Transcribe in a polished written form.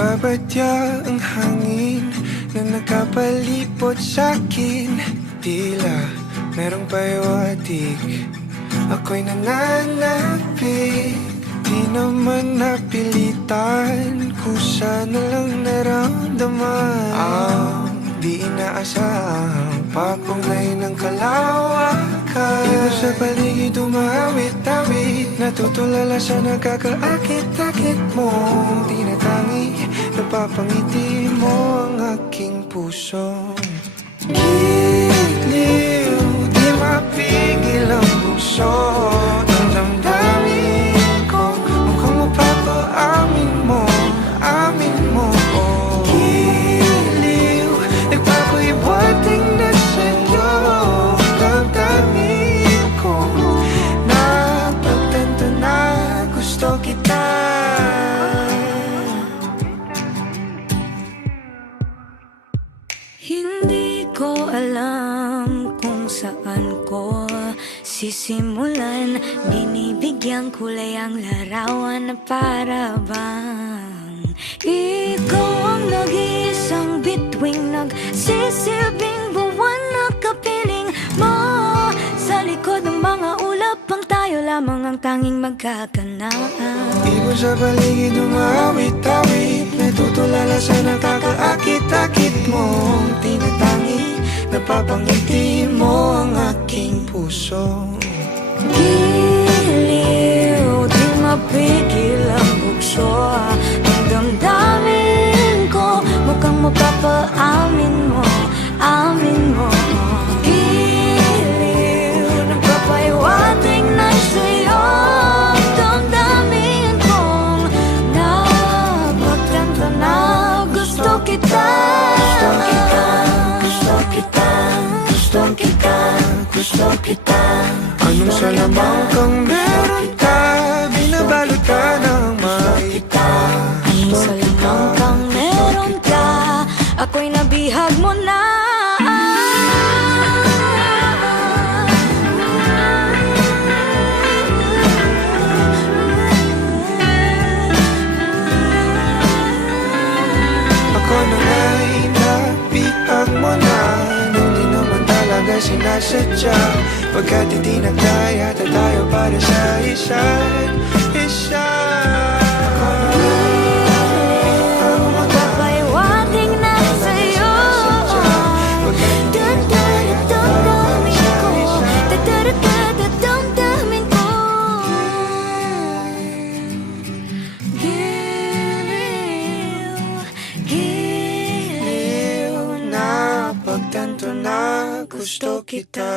Nagbabadya ang hangin na nakapalipot sa'kin. Tila merong pahiwatig, ako'y nananapig. Di naman napilitan, kusa na lang naramdaman ang di inaasahang papunay ng kalawakan. Iba sa paligid umawit-awit, natutulala sa nakakaakit-akit mo. Tinatangi, napapangiti mo ang aking puso. Giliw, di mapigil ang bukso ng damdamin ko. Mukhang mapapaamin mo, amin mo. Giliw, nagpapahiwating na sa'yo damdamin ko. Napagtanto na gusto kita. Hindi ko alam kung saan ko sisimulan. Binibigyan kulay ang larawan na para bang ikaw ang nag-iisang bituing, nagsisilbing buwan na kapiling mo. Sa likod ng mga ulap pang tayo lamang ang tanging magkakanaan. Ibon sa paligid umawit-awit, natutulala sa nakakaakit-akit mo. Tinatangi, napapangiti mo ang aking puso. Giliw, di mapigil ang bukso ng damdamin ko. Mukhang mapapaamin mo, amin mo. Giliw, nagpapahiwatig na sa'yo damdamin kong napagtanto na gusto kita. Gusto kita, gusto kita, gusto kita. Anong salamang kang meron ka, binabalot ka ng maita. Anong salamang kang meron ka, ako'y nabihag mo na. Ako na nga'y nabihag mo na, nang di naman talaga sinasadya. Pagkat itinagdaya tayo para sa isa't isa. Ako na nga'y Papahiwatig na sa'yo damdamin ko, damdamin ko. Giliw, giliw, napagtanto na gusto kita.